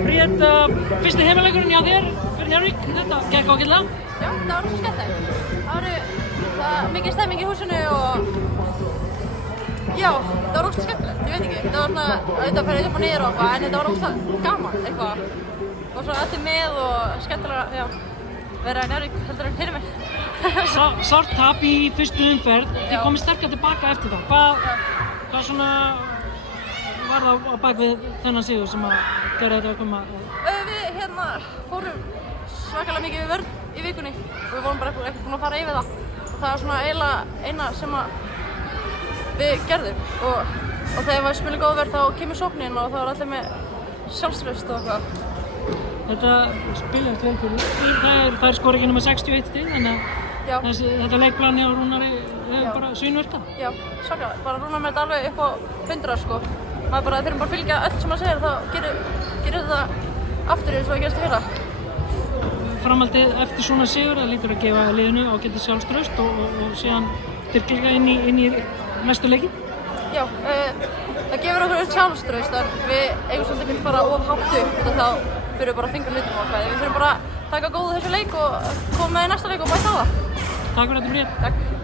Bríet, fyrsti heimaleikurinn hjá þér fyrir Njarðvík, þetta gekk ágætlega? Já, það var rosa skemmtilegt. Það var mikið stemming í húsinu og já, það var rosa skemmtilegt, ég veit ekki. Það var svona, auðvitað fyrir upp og niður og eitthvað, en þetta var rosa gaman eitthvað. Og svo allir með og skemmtilega, já, vera í Njarðvík heldur en hinum megin. Sárt tap í fyrstu umferð, þið komið sterklega tilbaka eftir það. Hvað svona var það á bak við þennan sigur sem að gera þetta að koma? Við fórum svakalega mikið við vörn í vikunni og við vorum bara ekkert búin að fara yfir það. Og það var svona eiginlega eina sem að við gerðum og þegar við spilum góð vörn þá kemur sóknin og þá var allir með sjálfstraust og eitthvað. Þetta spilast vel fyrir. Það skora ekki nema 61 stig, þannig að þetta leikplani á Rúnari hefur bara svínvirkað. Já, svakalega. Bara Rúnar með þetta alveg upp á 100 sko. Maður þurfum bara að fylgja öll sem maður segir, þá gerir þetta aftur eins og það gerist í fyrra. Framhaldið eftir svona sigur, það lítur að gefa liðinu ágætis sjálfstraust og síðan styrkleika inn í næstu leiki? Já, það gefur okkur sjálfstraust en við eigum svolítið ekki fara of hátt upp þá þurfum við bara að fingra hlutum okkar. Við þurfum bara að taka góða þessu leik og koma með í næsta leik og bæta á það. Takk fyrir þetta, Bríet. Takk.